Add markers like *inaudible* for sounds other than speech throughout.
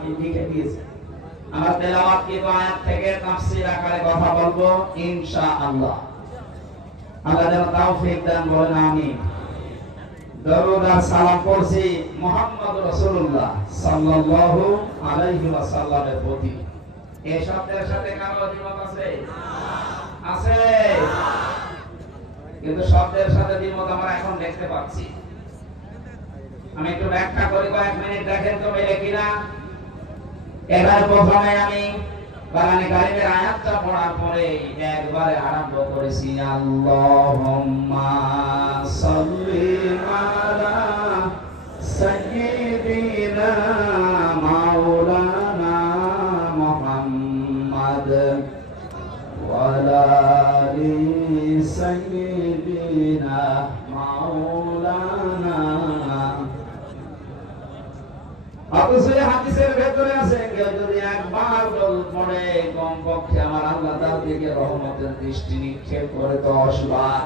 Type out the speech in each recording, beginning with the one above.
মাহফিল লিখে দিয়েছে আমরা তেলাওয়াত কি আয়াত থেকে তাফসীর আকারে কথা বলব, ইনশাআল্লাহ। আল্লাহ যেন তৌফিক দেন বলেন আমিন। দরুদ আর সালাম পড়ছি মুহাম্মদ রাসূলুল্লাহ সাল্লাল্লাহু আলাইহি ওয়াসাল্লামের প্রতি। এই শব্দের সাথে কারও দ্বিমত আছে? আছে। কিন্তু শব্দের সাথে দ্বিমত আমরা এখন দেখতে পাচ্ছি। আমি একটু ব্যাখ্যা করি, কয়েক মিনিট দেখেন তো মেলে কিনা। এবার প্রথমে আমি বাগানে কারিমের আয়াতটা পড়ার পরে একবারে আরম্ভ করেছি, আল্লাহুম্মা সাল্লি আলা সাইয়্যিদিনা কমপক্ষে আমার আল্লাহ তার দিকে রহমতের দৃষ্টি নিক্ষেপ করে দশ বার।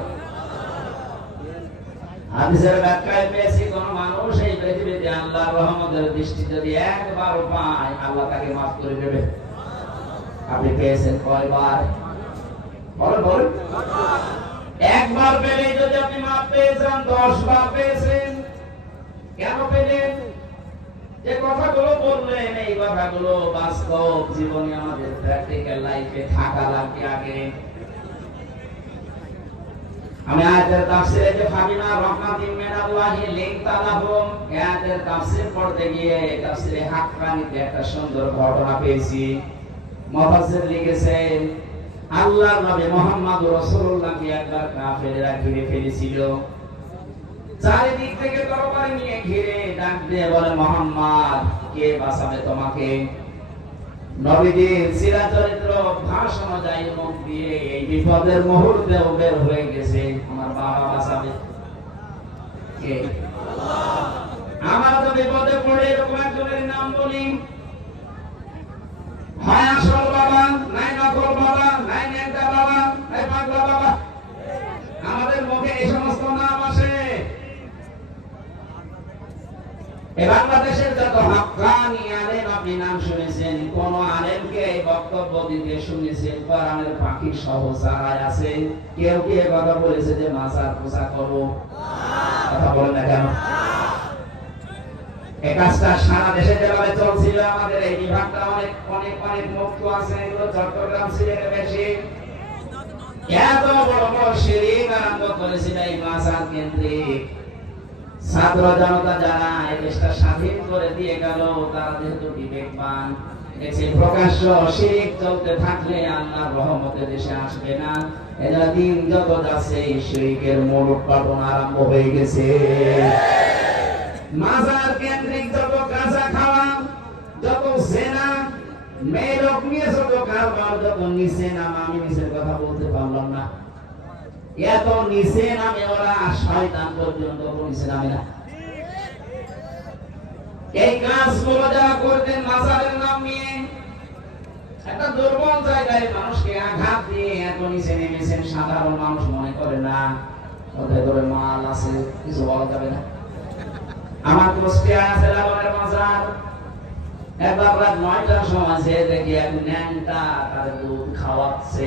হাদিসের ব্যাখ্যায় পেয়েছি, কোন মানুষ এই পৃথিবীতে আল্লাহ রহমতের দৃষ্টি যদি একবার পায়, আল্লাহ তাকে মাফ করে দেবে। আপনি পেয়েছেন কয়বার? বলেন একবার পেলে যদি আপনি মাফ পেয়েছেন দশ বার পেয়েছেন। কেন পেলেন? যে কথাগুলো বললেন, এই কথাগুলো বাস্তব জীবনে আমাদের প্র্যাকটিক্যাল লাইফে থাকা লাগবে আগে। আমি আয়াতের তাফসিরে যে আয়াতের তাফসির পড়তে গিয়ে তাফসিরে হাক্কানিতে একটা সুন্দর ঘটনা পেয়েছি। মুফাসসির লিখেছেন, আল্লাহর নবী মুহাম্মদ রাসূলুল্লাহকে একবার কাফেররা ঘিরে ফেলেছিল। চারিদিক থেকে তরবারি নিয়ে ঘিরে ডাক দিয়ে বলে, মোহাম্মদ, কে বাঁচাবে তোমাকে? নবীজির সিরা চরিত্র ভাষণ অনুযায়ী মুখ দিয়ে এই বিপদের মুহূর্তেও বের হয়ে গেছে, আমার বাবা বাঁচাবে কে? আমার তো বিপদে পড়ে এরকম একজনের নাম বলি, হয়, আসল বাবা, নাই নকল বাবা, নাই নেতা বাবা, নাই পাগলা বাবা। আমাদের মুখে এই সমস্ত নাম এই বাংলাদেশের যত হাক্কানি আলেম আপনি নাম শুনেছেন, কোন আলেমকে এই বক্তব্য দিতে শুনেছেন, কোরআনের পাখি সহ যারা আছে। কেউ কি এ কথা বলেছে যে মাজার পূজা করো? কথা বলেন না কেন? এই কাজটা সারা দেশে যেভাবে চলছিল, আমাদের এই বিভাগটা অনেক অনেক অনেক মুক্ত আছে, এগুলো চট্টগ্রাম সিলেটে বেশি। এত বড় বড় শিরিক আরম্ভ করেছিল এই মাজার কেন্দ্রিক ছাত্র জনতা যারা এই দেশটা স্বাধীন করে দিয়ে গেল, তারা যেহেতু বিবেকবান দেখছে প্রকাশ্য চলতে থাকলে রহমতে দেশে আসবে না। এরা দিন যত মূল উৎপাদন আরম্ভ হয়ে গেছে। মাজার কেন্দ্রিক যত গাঁজা খাওয়া, যত সেনা যত কারবার, যত নিচে নাম, আমি নিচের কথা বলতে পারলাম না এত নিচে নামে ওরা শয়তান পর্যন্ত নিচে নামে না। এই কাজগুলো যারা করতেন মাজারের নাম নিয়ে, একটা দুর্বল জায়গায় মানুষকে আঘাত দিয়ে এত নিচে নেমেছেন, সাধারণ মানুষ মনে করে না ওদের ধরে মাল আছে, কিছু বলা যাবে না। আমার আছে মাজার। একবার রাত নয়টার সময় যে দেখি এক ন্যাংটা তার দুধ খাওয়াচ্ছে।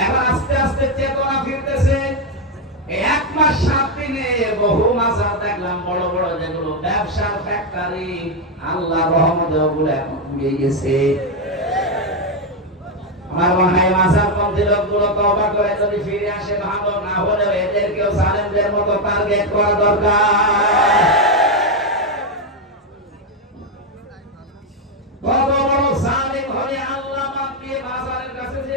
এখন আস্তে আস্তে চেতনা ফিরতেছে। এক মাস সাত দিনে বহু মাজার দেখলাম, বড় বড় যেগুলো ব্যবসার ফ্যাক্টরি আল্লাহ রহমতে ওগুলো এখন উড়ে গেছে। আমার মনে হয় মাজার লোকগুলো তবা করে যদি ফিরে আসে, ভালো না হলে এদেরকেও সালেমদের মতো টার্গেট করা দরকার কত বড় জালেম হলে আল্লাহ বাদ দিয়ে মাজারের কাছে যে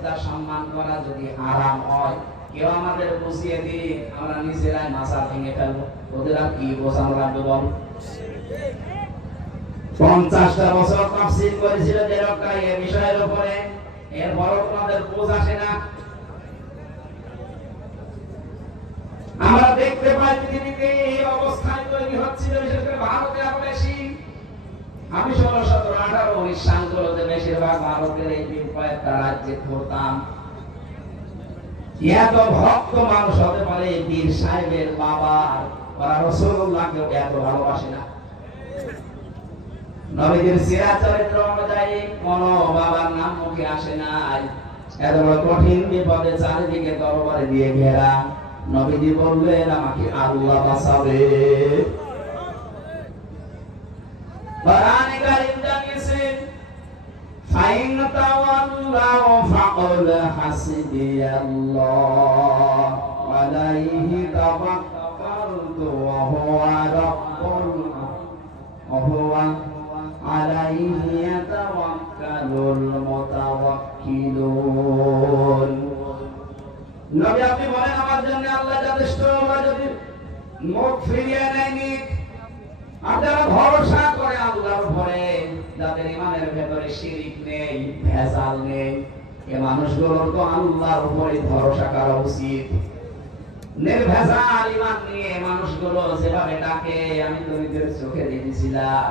শ্রদ্ধা, সম্মান করা যদি হারাম হয়, কেউ আমাদের বুঝিয়ে দিন আমরা নিজেরাই মাজার ভেঙে ফেলব। ওদের আর কি বোঝানো লাগবে বল? পঞ্চাশটা বছর তাফসীর করেছিল যে এই বিষয়ের উপরে, এরপরও তোমাদের বোঝ আসে না। আমরা দেখতে পাই পৃথিবীতে এই অবস্থায় তৈরি হচ্ছিল, বিশেষ করে ভারতে আমরা বেশি আমি ষোলো সতেরো আঠারো উনিশ বেশিরভাগ ভারতের এই কয়েকটা রাজ্যে ঘুরতাম এত ভক্ত মানুষ হতে পারে বীর সাহেবের বাবা ওরা এত ভালোবাসে না? নবীদের চরিত্র অনুযায়ী কোন বাবার নাম মুখে আসে নাই। এত কঠিন বিপদে চারিদিকে দরবারে দিয়ে ঘেরা। বললেন, আমাকে আল্লাহ বাঁচাবে। কোরআনে কারীম জানিয়েছেন ফাইন তাওয়াল্লাউ ফাকুল হাসবিয়াল্লাহ আলাইহি তাওয়াক্কালতু ওয়া হুয়া রাব্বুল ওয়া হুয়া আলাইহি ইয়াতাওয়াক্কালুল মুতাওয়াক্কিলুন নবী আপনি বলেন, আমার জন্য আল্লাহ যথেষ্ট, আমরা যদি মুখ ফিরিয়ে নেয় নিক আপনারা ভরসা করে আল্লাহর উপরে যাদের ইমানের ভেতরে শিরিক নেই, ভেজাল নেই, এ মানুষগুলোর তো আল্লাহর উপরে ভরসা করা উচিত। নির্ভেজাল ইমান নিয়ে মানুষগুলো যেভাবে ডাকে, আমি তো নিজের চোখে দেখেছিলাম।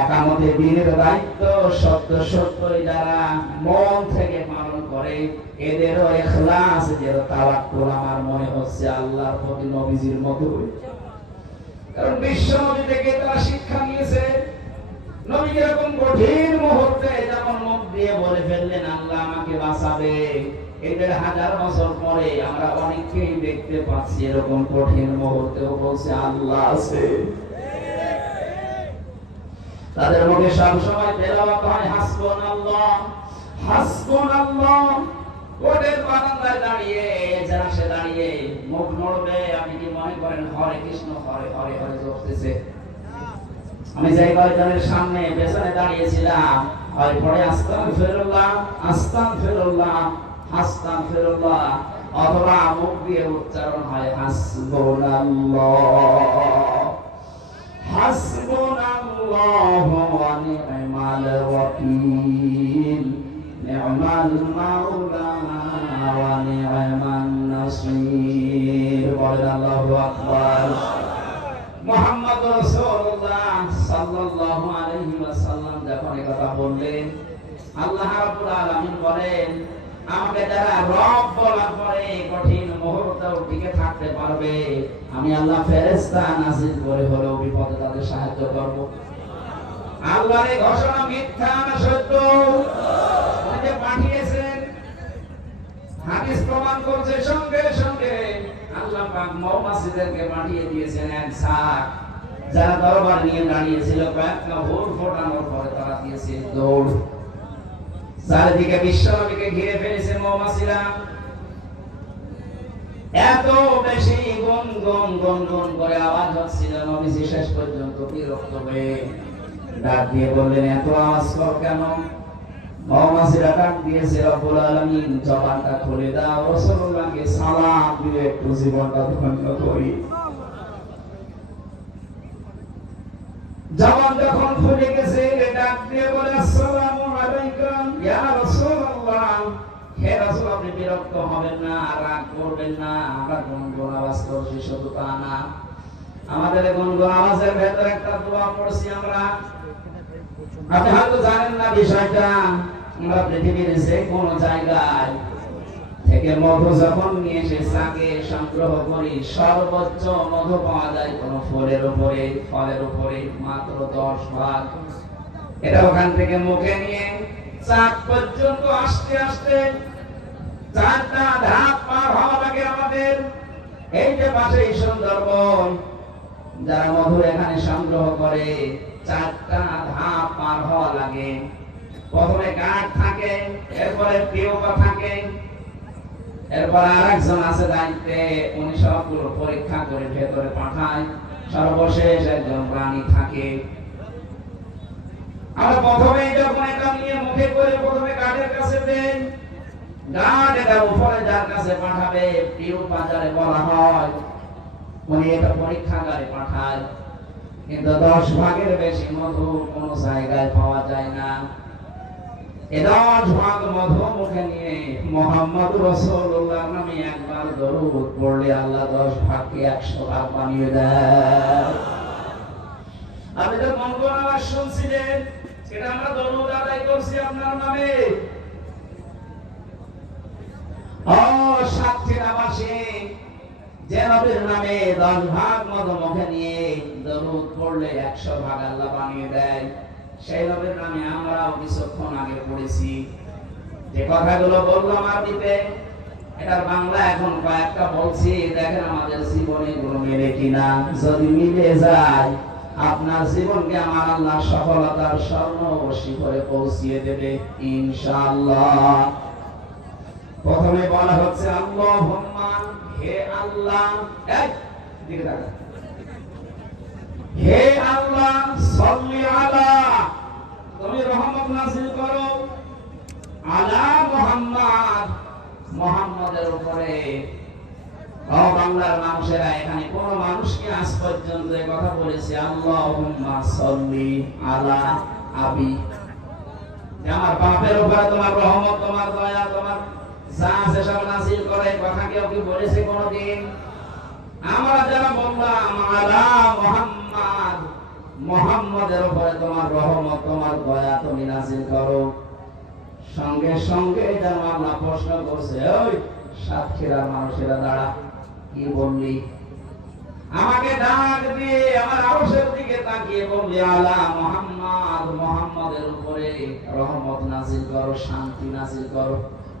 একামতে দিনের দায়িত্ব সত্য সত্যই যারা মন থেকে পালন করে, এদেরও এখলাস যে তাওয়াক্কুল আমার মনে হচ্ছে আল্লাহর প্রতি নবীজির মতো কারণ বিশ্ব নবী থেকে তারা শিক্ষা নিয়েছে। নবী এরকম কঠিন মুহূর্তে যেমন মুখ দিয়ে বলে ফেললেন, আল্লাহ আমাকে বাঁচাবে। এদের হাজার বছর পরে আমরা অনেককেই দেখতে পাচ্ছি এরকম কঠিন মুহূর্তেও বলছে, আল্লাহ আছে। তাদের মুখে সব সময় তেলাওয়াত হয় হাসবুন আল্লাহ হাসবুন আল্লাহ আমি যাই কয়েকজনের সামনে পেছনে দাঁড়িয়েছিলাম আর পরে আস্তান ফেরুল্লাহ আস্তান ফেরুল্লাহ আস্তান ফেরুল্লাহ, অথবা মুখ দিয়ে উচ্চারণ হয়, হাসবুনাল্লাহ। হাসবুনাল্লাহু ওয়া নি'মাল نعم المولى ونعم النصير قال الله أكبر মোহাম্মদ রাসূলুল্লাহ সাল্লাল্লাহু আলাইহি ওয়াসাল্লাম যখন এই কথা বললেন আল্লাহ রাব্বুল আলামিন বলেন আমাকে যারা রব বলার পরে কঠিন মুহূর্তেও টিকে থাকতে পারবে আমি আল্লাহ ফেরেশতা নাযিল করে হলেও বিপদে তাদের সাহায্য করব আল্লাহর এই ঘোষণা মিথ্যা না সত্য করছে সঙ্গে সঙ্গে। আল্লাহ পাক পাঠিয়ে দিয়েছেন এক ঝাঁক যারা দরবার নিয়ে দাঁড়িয়েছিল, কয়েকটা ভোর ফোটানোর পরে তারা দিয়েছে দৌড়। চারিদিকে ঘিরে ফেলেছে এত বেশি গুন গুন করে আওয়াজ হচ্ছিল নবীজি শেষ পর্যন্ত বিরক্ত হয়ে। ডাক দিয়ে বললেন, এত আওয়াজ কর কেন? মৌমাছিরা ডাক দিয়েছে রব্বুল আলামিন জবানটা খুলে দাও। রাসূলুল্লাহকে সালাম দিয়ে একটু জীবনটা ধন্য করি। জবান যখন খুলে গেছে ডাক দিয়ে বলে, আসসালামু আলাইকুম। ইয়া রাসূলুল্লাহ, হে রাসূল, আপনি বিরক্ত হবেন না, রাগ করবেন না। আমরা গুনগুন আওয়াজ করছি শুধু তা না। আমাদের গুনগুন আওয়াজের ভেতর একটা দোয়া পড়ছি আমরা। আপনি হয়তো জানেন না বিষয়টা, আমরা পৃথিবীর যে কোনো জায়গায় থেকে মধু যখন নিয়ে এসে চাকে সংগ্রহ করি, সর্বোচ্চ মধু পাওয়া যায় কোন ফলের উপরে ফলের উপরে, মাত্র দশ ভাগ। এটা ওখান থেকে মুখে নিয়ে চাক পর্যন্ত আসতে আসতে চারটা ধাপ পার হওয়া লাগে আমাদের। এই যে পাশে সুন্দরবন যারা মধু এখানে সংগ্রহ করে, চারটা ধাপ পার হওয়া লাগে। প্রথমে গাঢ় থাকে, এরপরে টিউবা থাকে, এরপর আর একজন আছে দায়িত্বে, উনি সবগুলো পরীক্ষা করে ভেতরে পাঠায়। সর্বশেষ একজন প্রাণী থাকে। আমরা প্রথমে যখন এটা নিয়ে মুখে করে প্রথমে কাছে এটা উপরে যার কাছে পাঠাবে বলা হয়। উনি এটা পরীক্ষাগারে পাঠায়। কিন্তু দশ ভাগের বেশি মধু কোনো জায়গায় পাওয়া যায় না। দশ ভাগ মধু মুখে নিয়ে মোহাম্মদ রসুল্লাহ নামে একবার দরুদ পড়লে আল্লাহ দশ ভাগকে একশো ভাগ বানিয়ে দেয়। তো মঙ্গল আওয়াজ শুনছিলেন? সেটা আমরা দরুদ আদায় করছি আপনার নামে। ও সাতক্ষীরাবাসী যে নামে দশ ভাগ মুখে নিয়ে দরুদ পড়লে একশো ভাগ আল্লাহ বানিয়ে দেয় সেই নামে আমরাও কিছুক্ষণ আগে পড়েছি। যে কথাগুলো দেখেন আমাদের জীবনে গুলো মেলে কিনা। যদি মিলে যায়, আপনার জীবনকে আমার আল্লাহ সফলতার স্বর্ণ শিখরে পৌঁছিয়ে দেবে, ইনশাআল্লাহ। প্রথমে বলা হচ্ছে, আল্লাহুম্মা হে আল্লাহ আল্লাহ, সাল্লি আলা, তুমি রহমত নাযিল করো। আলা মুহাম্মদ, মুহাম্মাদের উপরে। বাংলার মানুষেরা, এখানে কোন মানুষ কি আজ পর্যন্ত কথা বলেছে, আল্লাহুম্মা সাল্লি আলা আবি। আমার বাপের উপরে তোমার রহমত, তোমার দয়া, তোমার যা সাতক্ষীরার মানুষেরা দাঁড়া, কি বললি? আমাকে ডাক দিয়ে আমার আরশের দিকে তাকিয়ে বললি আলা মুহাম্মদ, মুহাম্মাদের উপরে রহমত নাযিল করো, শান্তি নাযিল করো।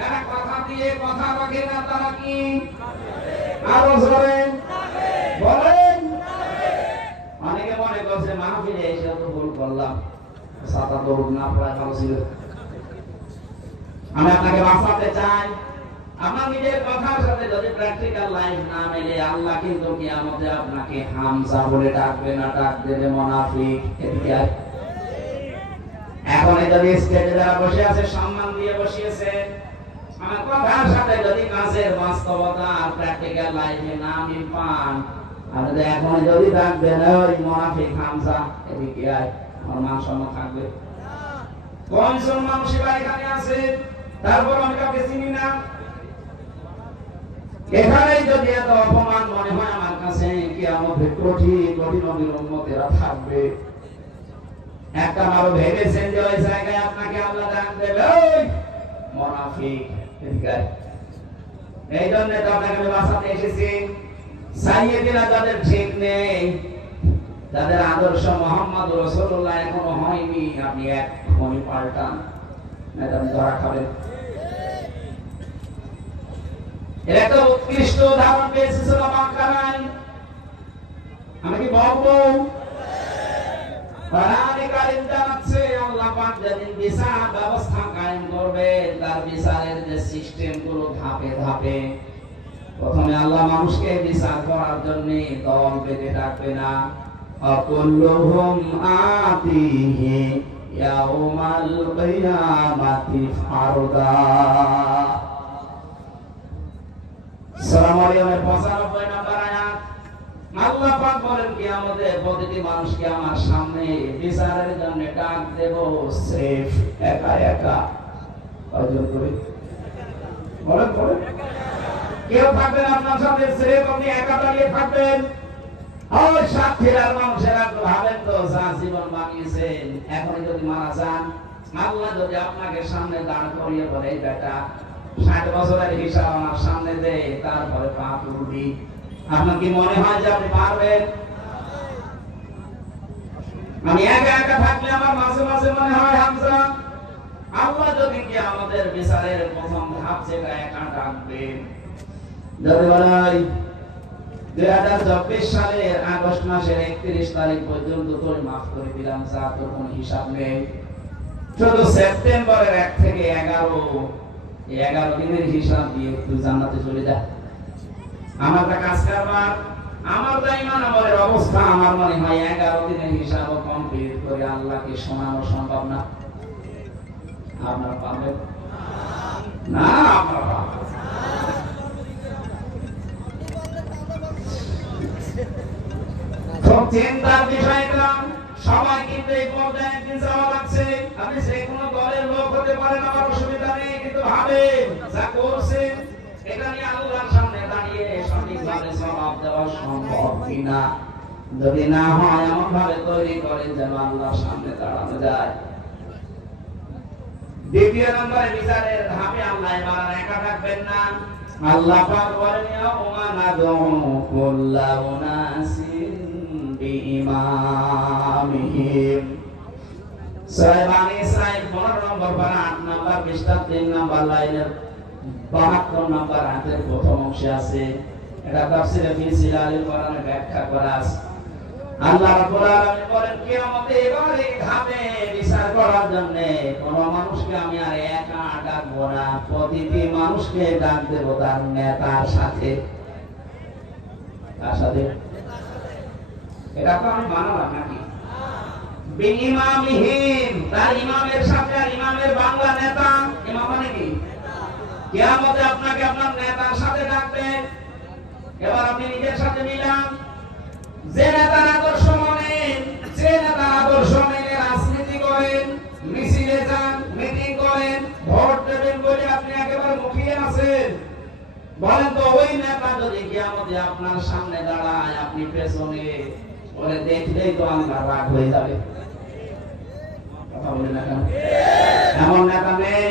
যারা কথা দিয়ে কথা রাখে না, তারা কি? আরও জোরে বলেন। অনেকে মনে করছে, মাহফিলে এসে তো ভুল করলাম। সাতা দরুদ না পড়ায় ভালো ছিল। আমি আপনাকে বাঁচাতে চাই। আমার নিজের কথার সাথে যদি প্র্যাকটিক্যাল লাইফ না মেলে, আল্লাহ কিন্তু কিয়ামতে আপনাকে হামজা বলে ডাকবে না, ডাক দেবে মুনাফিক। এদিকে এখন যদি স্টেজে যারা বসে আছে, সম্মান দিয়ে বসিয়েছে আমার কথার সাথে যদি কাজের বাস্তবতা প্র্যাকটিক্যাল লাইফে না মিল পান আর যদি এখন যদি ডাকবেন ওই মুনাফিক হামজা, এদিকে আয় মান সম্মান থাকবে। কয়জন মানুষ এবার এখানে আছে, তারপর আমি কাউকে চিনি না। এখানেই যদি এত অপমান মনে হয় আমার কাছে কি আমাদের কঠিন কঠিন অবিলম্বতেরা থাকবে। একটা মারো ভেবেছেন যে ওই জায়গায় আপনাকে আল্লাহ ডাক দেবে, ওই এদিকে এই জন্য তো আপনাকে বাঁচাতে এসেছি। সাইয়েদিনা যাদের ঠিক নেই, যাদের আদর্শ মোহাম্মদ রসুল্লাহ এখনও হয়নি, আপনি এক খনি পাল্টান। আপনি ধরা খাবেন। এর উৎকৃষ্ট উদাহরণ পেয়েছে আমি কি বলব? কোরআনে কারিম জানাচ্ছে আল্লাহ পাক যেদিন বিচার ব্যবস্থা কায়েম করবে তার বিচারের যে সিস্টেমগুলো ধাপে ধাপে। প্রথমে আল্লাহ মানুষকে বিচার করার জন্য দল বেঁধে ডাকবে না। অকুল্লুহুম আতিহি ইয়াউমাল কিয়ামাতি ফারদা। সূরা মারইয়ামের 95 নম্বর আল্লাহ পাক বলেন কি আমাদের প্রতিটি মানুষকে আমার সামনে বিচারের জন্য ডাক দেব সেফ একা একা। অর্জন করে? বলেন বলেন। কেউ থাকবেন আপনার সাথে সেফ আপনি একা দাঁড়িয়ে থাকবেন। ওই সাক্ষীরার মানুষেরা ভাবেন তো, যা জীবন বানিয়েছেন এখন যদি মারা যান, আল্লাহ যদি আপনাকে সামনে দাঁড় করিয়ে বলে বেটা, ষাট বছরের হিসাব আমার সামনে দে, তারপরে পা তুলবি। আপনার কি মনে হয় যে আপনি পারবেন? আমি একা একা থাকলে আমার মাঝে মাঝে মনে হয়, হামজা, আল্লাহ যদি কি আমাদের বিচারের প্রথম ধাপ যেটা একা ডাকবেন? যদি বলাই দুই হাজার চব্বিশ সালের আগস্ট মাসের একত্রিশ তারিখ পর্যন্ত তোর মাফ করে দিলাম, যা তোর কোন হিসাব নেই। সেপ্টেম্বরের এক থেকে এগারো এগারো দিনের হিসাব দিয়ে তুই জান্নাতে চলে যা। আমার কাজ কারবার। আমার তো ইমান আমলের অবস্থা, আমার মনে হয় এগারো দিনের হিসাব কমপ্লিট করে আল্লাহকে শোনানো সম্ভব না। আপনার পারবেন? না, আপনার চিন্তার বিষয় সবাই কিন্তু এই পর্যায়ে একদিন যাওয়া লাগছে। আপনি যে কোনো দলের লোক হতে পারেন, আমার অসুবিধা নেই, কিন্তু ভাবেন, যা করছেন এটা যদি না হয় এমন ভাবে তৈরি করেন যেন আল্লাহর সামনে দাঁড়ানো যায়। দ্বিতীয় নম্বরে বিচারের ধাপে আল্লাহ এবার একা থাকবেন না। আল্লাহ পাক বলেন ইয়াউমা নাদউ কুল্লা উনাসিন বিইমামিহিম। সূরা বানি ইসরাইল 15 নম্বর পারা 8 নম্বর পৃষ্ঠা 3 নম্বর লাইনের 72 নম্বর আয়াতের প্রথম অংশে আছে। এটা তাফসিরে ফি সিলালিল কোরআনে ব্যাখ্যা করা আছে। আল্লাহ রাব্বুল আলামিন বলেন, কিয়ামতে এবারে ধাপে বিচার করার জন্য কোন মানুষকে আমি আর একা ডাকবো না। প্রতিটি মানুষকে ডাক দেব তার নেতার সাথে। তার সাথে? এটা তো আমি বানালাম নাকি? বিইমামিহিম তার ইমামের সাথে আর ইমামের বাংলা নেতা। কিয়ামতে আপনাকে আপনার নেতার সাথে ডাকবে এবার আপনি নিজের সাথে মিলান। যে নেতার আদর্শ মানেন, যে নেতার আদর্শ মেনে রাজনীতি করেন, মিছিলে যান, মিটিং করেন, ভোট দেবেন বলে আপনি একেবারে মুখিয়ে আছেন। বলেন তো, ওই নেতা যদি কিয়ামতে আপনার সামনে দাঁড়ায়, আপনি পেছনে ওরে দেখলেই তো আল্লাহ রাগ হয়ে যাবে। কথা বলেন না কেন? এমন নেতা নেই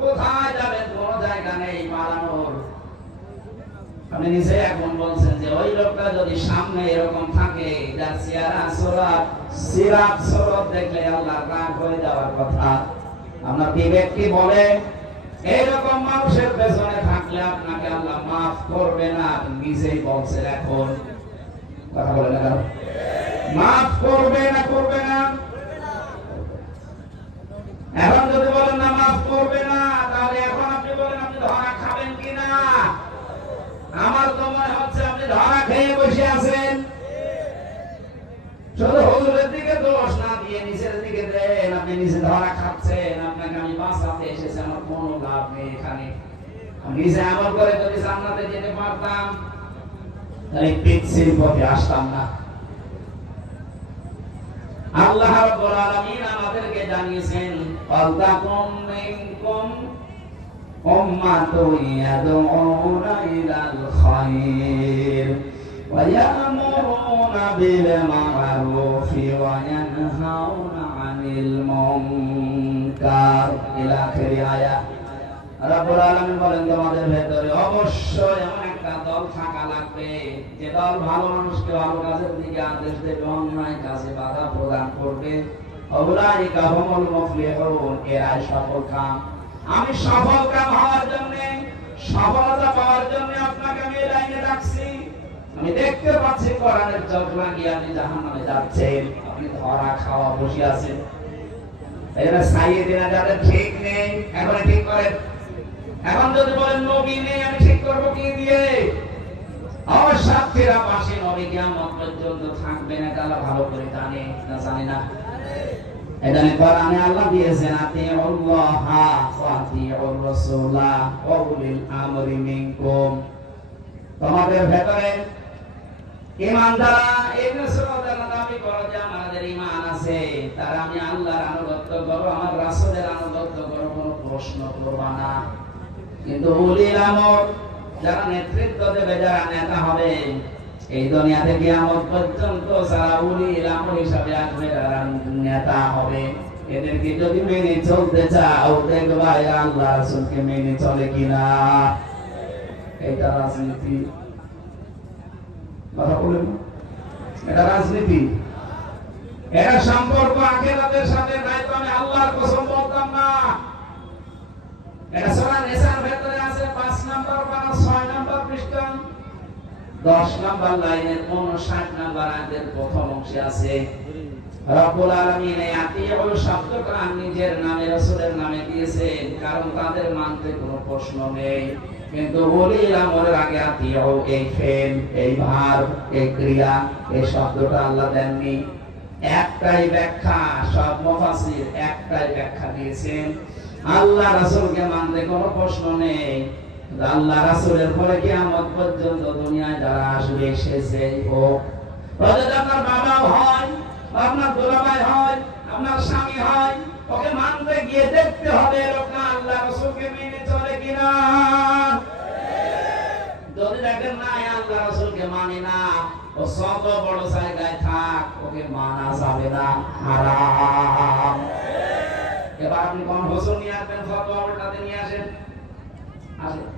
কোথায় যাবেন? কোন জায়গা নেই পালানোর। আপনি নিজে এখন বলছেন যে, ওই লোকটা যদি সামনে এরকম থাকে যার সিরাত সুরত দেখলে আল্লাহ রাগ হয়ে যাওয়ার কথা। আপনার বিবেক কি বলে, এইরকম মানুষের পেছনে থাকলে আপনাকে আল্লাহ মাফ করবে না। নিজেই বলছেন এখন। কথা বলে না? মাফ করবে না করবে না। এখন যদি বলেন না, মাফ করবে না তাহলে এখন আপনি বলেন আপনি ধরা খাবেন কিনা আমার তো মনে হচ্ছে আপনি ধরা খেয়ে বসে আছেন। শুধু হুজুরের দিকে দোষ না দিয়ে নিচের দিকে দেন, আপনি নিচে ধরা খাচ্ছেন, আপনাকে আমি বাঁচাতে এসেছি, আমার কোনো লাভ নেই এখানে। নিজে আমল করে যদি জান্নাতে যেতে পারতাম, তাহলে পিচ্ছির পথে আসতাম না। আল্লাহ রাব্বুল আলামিন আমাদেরকে জানিয়েছেন ফালতাকুম মিনকুম উম্মাতুন ইয়াদউনা ইলাল খায়র ওয়া ইয়ামুরুনা বিল মা'রুফি ওয়া ইয়ানহাউনা আনিল মুনকার ইলা আখিরি আলামিন বলেন তোমাদের ভেতরে অবশ্যই এমন একটা দল থাকা লাগবে। যে দল ভালো মানুষকে ভালো কাজের দিকে আদেশ দেবে, অন্যায় কাজে বাধা প্রদান করবে। অবলাইকা হুমুল মুফলিহুন, এরাই সফল কাম আমি সফল কাম হওয়ার জন্য, সফলতা পাওয়ার জন্য আপনাকে আমি লাইনে রাখছি আমি দেখতে পাচ্ছি কোরআনের চোখ লাগিয়ে আপনি জাহান্নামে যাচ্ছেন। আপনি ধরা খাওয়া বসে আছেন। এরা সাইয়ে দিনা যাদের ঠিক নেই এখন ঠিক করেন। এখন যদি বলেন, নবী নেই, আমি ঠিক করব কি দিয়ে? আমার সাথীরা পাশে নবী কিয়ামত পর্যন্ত থাকবে না আল্লাহ ভালো করে জানে না জানে না। এখানে কোরআনে আল্লাহ দিয়েছেন, আতিউল্লাহ ওয়া আতিউর রাসূলা ওয়া উলিল আমরি মিনকুম। তোমাদের ভেতরে ইমান যারা এই যারা দাবি করো যে আমাদের ইমান আছে। তারা আমি আল্লাহর আনুগত্য করো আমার রাসূলের আনুগত্য করো, কোনো প্রশ্ন করবা না। কিন্তু উলিল আমর যারা নেতৃত্ব দেবে, যারা নেতা হবে এই দুনিয়া থেকে আমার পর্যন্ত যারা উলিল আমর হিসাবে আসবে যারা নেতা হবে। এদেরকে যদি মেনে চলতে চাও, দেখবা এরা আল্লাহ রাসূলকে মেনে চলে কিনা। এটা রাজনীতি। কথা বলেন। এটা রাজনীতি। এরা সম্পর্ক আখেরাতের সাথে নাই তো আমি আল্লাহর কসম বলতাম না। এটা সূরা নিসার ভেতরে আছে 5 নাম্বার পারা 6 নাম্বার পৃষ্ঠা। 10 নাম্বার লাইনের 59 নাম্বার আয়াতের প্রথম অংশে আছে। রব্বুল এই নিজের নামে নামে দিয়েছেন, কারণ তাদের মানতে কোনো প্রশ্ন নেই। কিন্তু আগে এই এই ভার, এই ক্রিয়া, এই শব্দটা আল্লাহ দেননি। একটাই ব্যাখ্যা, সব মুফাসসির একটাই ব্যাখ্যা দিয়েছেন। আল্লাহ রাসূলকে মানতে কোনো প্রশ্ন নেই। আল্লাহ রাসূলের পরে কিয়ামত পর্যন্ত দুনিয়ায় যারা আসবে যেই হোক। যদি আপনার বাবা হয়, আপনার দুলাভাই হয়, আপনার স্বামী হয়, ওকে মানতে গিয়ে দেখতে হবে লোকটা আল্লাহ রাসূলকে মেনে চলে কিনা। যদি দেখেন, না আল্লাহ রাসূলকে মানে না, ও শত বড় জায়গায় থাক, ওকে মানা যাবে না, হারাম। এবার আপনি কোন হোসন নিয়ে আসবেন, ফতোয়া উল্টাতে নিয়ে আসেন। আসেন।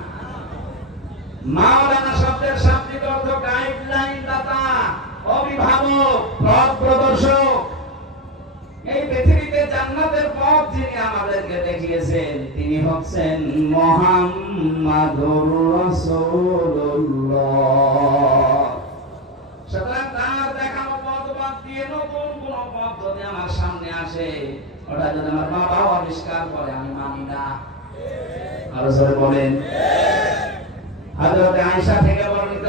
মাওলানা শব্দের শাব্দিক অর্থ গাইডলাইন দাতা, অভিভাবক, পথ প্রদর্শক। এই পৃথিবীতে জান্নাতের পথ যিনি আমাদেরকে দেখিয়েছেন, তিনি হচ্ছেন মুহাম্মাদুর রাসূলুল্লাহ। সুতরাং তার দেখানো পথ বাদ দিয়ে নতুন কোন পথ যদি আমার সামনে আসে, ওটা যদি আমার বাবাও আবিষ্কার করে, আমি মানি না। আরও জোরে বলেন। হযরত আয়েশা থেকে বর্ণিত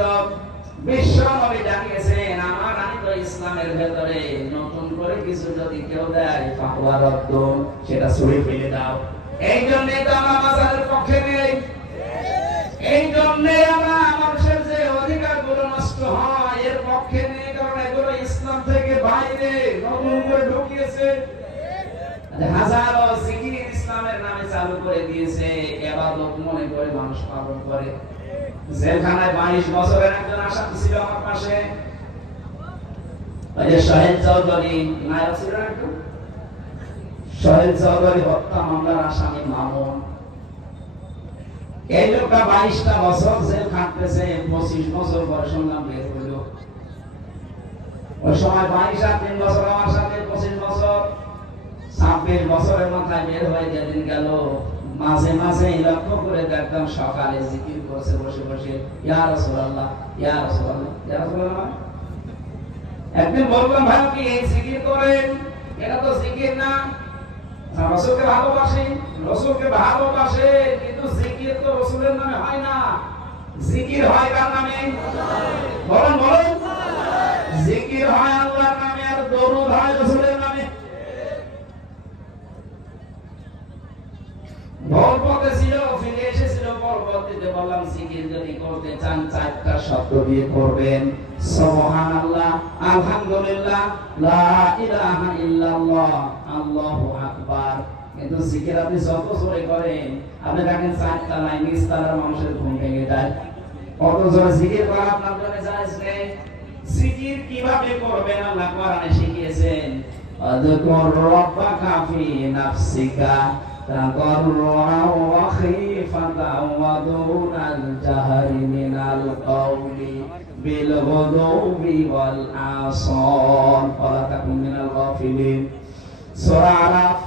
বিশ্ব নবী জানিয়েছেন, আমার আমি তো ইসলামের ভেতরে নতুন করে কিছু যদি কেউ দেয়, ফাহুয়া রদ্দুন সেটা ছুঁড়ে ফেলে দাও। এই জন্যই তো আমরা মাজারের পক্ষে নেই। এই জন্যে আমরা মানুষের যে অধিকারগুলো নষ্ট হয়, এর পক্ষে নেই, কারণ এগুলো ইসলাম থেকে বাইরে, নতুন করে ঢুকিয়েছে। হাজারো জিকির ইসলামের নামে চালু করে দিয়েছে, এবাদত মনে করে মানুষ পালন করে। জেলখানায় বাইশ বছরের একজন আসামি ছিল আমার পাশে। ওই যে চৌধুরী, নায়ক ছিল না একটু চৌধুরী হত্যা মামলার আসামি মামুন। এই লোকটা বাইশটা বছর জেল খাটতেছে, পঁচিশ বছর পরে শুনলাম বের হইল। ওই সময় বাইশ আর তিন বছর আমার সাথে পঁচিশ বছর, ছাব্বিশ বছরের মাথায় বের হয়ে যেদিন গেল, মাঝে মাঝে লক্ষ্য করে দেখতাম সকালে জিকির করছে বসে বসে, ইয়া রাসূলুল্লাহ ইয়া রাসূলুল্লাহ ইয়া রাসূলুল্লাহ। একদিন বললাম, ভাই, আপনি এই জিকির করেন, এটা তো জিকির না। রসুলকে ভালোবাসি, রসুলকে ভালোবাসে, কিন্তু জিকির তো রসুলের নামে হয় না। জিকির হয় কার নামে? বলুন বলুন। জিকির হয় আল্লাহর নামে আর দরুদ হয় রসুলের নামে। এসেছিল পরবর্তীতে বললাম, জিকির যদি করতে চান, চারটা শব্দ দিয়ে করবেন সুবহানাল্লাহ, আলহামদুলিল্লাহ, লা ইলাহা ইল্লাল্লাহ, আল্লাহু আকবার। কিন্তু জিকির আপনি যত জোরে করেন, আপনি দেখেন চারটা লাইন নিস্তালার মানুষের ঘুম ভেঙে যায়। কত জোরে জিকির করা আপনার জন্য জায়েজ নেই জিকির কীভাবে করবেন আল্লাহ কোরআনে শিখিয়েছেন? আযকুর রাব্বাকা ফি নাফসিকা। تضرعا وخيفة ودون الجهر من القول بالغدو والآصال ولا تكن من الغافلين سورة আরাফ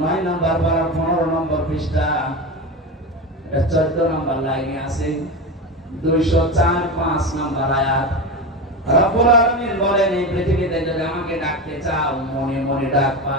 নয় নম্বর পারা পনেরো নম্বর পৃষ্ঠা চোদ্দ নম্বর লাইনে আছে দুইশো চার পাঁচ নম্বর আয়াত রব্বুল আলামিন বলেন এই পৃথিবীতে যদি আমাকে ডাকতে চাও মনে মনে ডাকবা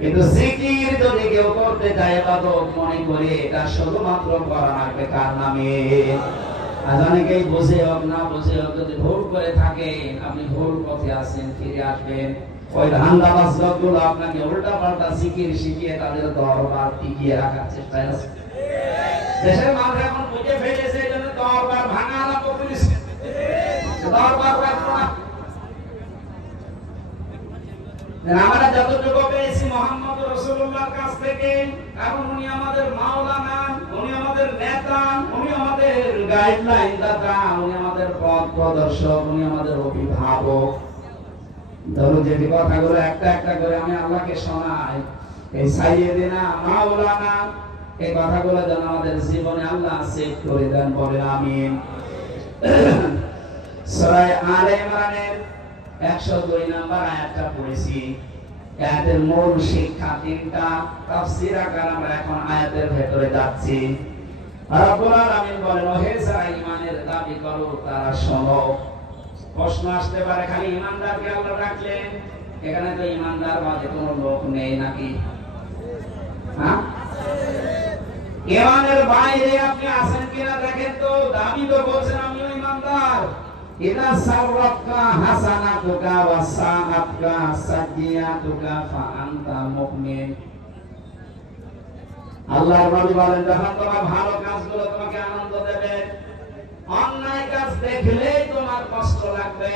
কিন্তু জিকির যদি কেউ করতে চায় ইবাদত মনে করে এটা শুধুমাত্র করা লাগবে নামে। আজ অনেকেই হোক, না হোক, যদি ভুল করে থাকে, আপনি ভুল পথে আছেন ফিরে আসবেন। ওই ধান্দাবাজ লোকগুলো আপনাকে উল্টা পাল্টা জিকির শিখিয়ে তাদের দরবার টিকিয়ে রাখার চেষ্টায় আছে। দেশের মানুষ এখন বুঝে ফেলেছে, এই জন্য দরবার ভাঙা আরম্ভ করেছে দরবার রাখব না আমরা যতটুকু পেয়েছি মোহাম্মদ রসুল্লাহর কাছ থেকে কারণ উনি আমাদের মাওলানা, উনি আমাদের নেতা, উনি আমাদের গাইডলাইন দাতা, উনি আমাদের পথ প্রদর্শক, উনি আমাদের অভিভাবক। ধরো যে কথাগুলো একটা একটা করে আমি আল্লাহকে শোনাই, এই সাইয়েদিনা মাওলানা, এই কথাগুলো যেন আমাদের জীবনে আল্লাহ সেভ করে দেন বলে আমিন। *coughs* সূরা আলে ইমরানের একশো দুই নাম্বার আয়াতটা পড়েছি। আয়াতের মূল শিক্ষা তিনটা, তাফসীর আকার আমরা এখন আয়াতের ভেতরে যাচ্ছি। রব্বুল আলামিন বলেন, ওহে যারা ঈমানের দাবি করো, তারা শোনো। প্রশ্ন আসতে পারে, খালি ঈমানদারকে আল্লাহ ডাকলেন? এখানে তো ঈমানদার বাদে কোনো লোক নেই নাকি? হ্যাঁ? ঈমানের বাইরে আপনি আছেন কিনা দেখেন তো, দাবি তো বলছেন আমিও ঈমানদার। ইদা সাররাতকা হাসানাতুকা ওয়া সাআতকা সাজিয়াতুকা ফা আল্লাহর নবী বলেন, যখন তোমার ভালো কাজগুলো তোমাকে আনন্দ দেবে, অন্যায় কাজ দেখলেই তোমার কষ্ট লাগবে,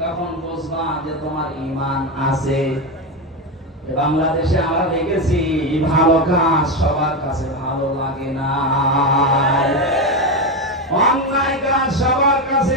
তখন বুঝবা যে তোমার ঈমান আছে। বাংলাদেশে আমরা দেখেছি, ভালো কাজ সবার কাছে ভালো লাগে না। অন্যায় কাজ সবার কাছে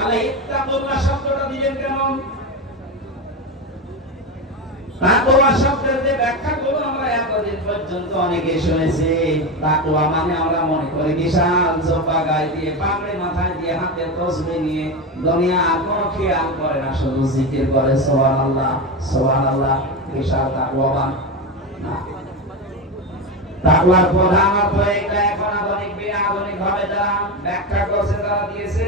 আল্লাহ ইত্তাকুল্লাহ শব্দটা দিলেন কেন তাকওয়া শব্দের যে ব্যাখ্যা করব আমরা এতদিন পর্যন্ত অনেকে শুনেছি। তাকওয়া মানে আমরা মনে করি বিশাল জোপা গায়ে দিয়ে, পাগড়ি মাথায় দিয়ে হাতে তসবি নিয়ে। দুনিয়া আর কোনো খেয়াল করে না, শুধু জিকির করে, সুবহানাল্লাহ সুবহানাল্লাহ, বিশাল তাকওয়াবান। না। তাকওয়ার প্রধান অর্থ এটা এখন আধুনিক বিয়ে আধুনিক ভাবে যারা ব্যাখ্যা করছে, তারা দিয়েছে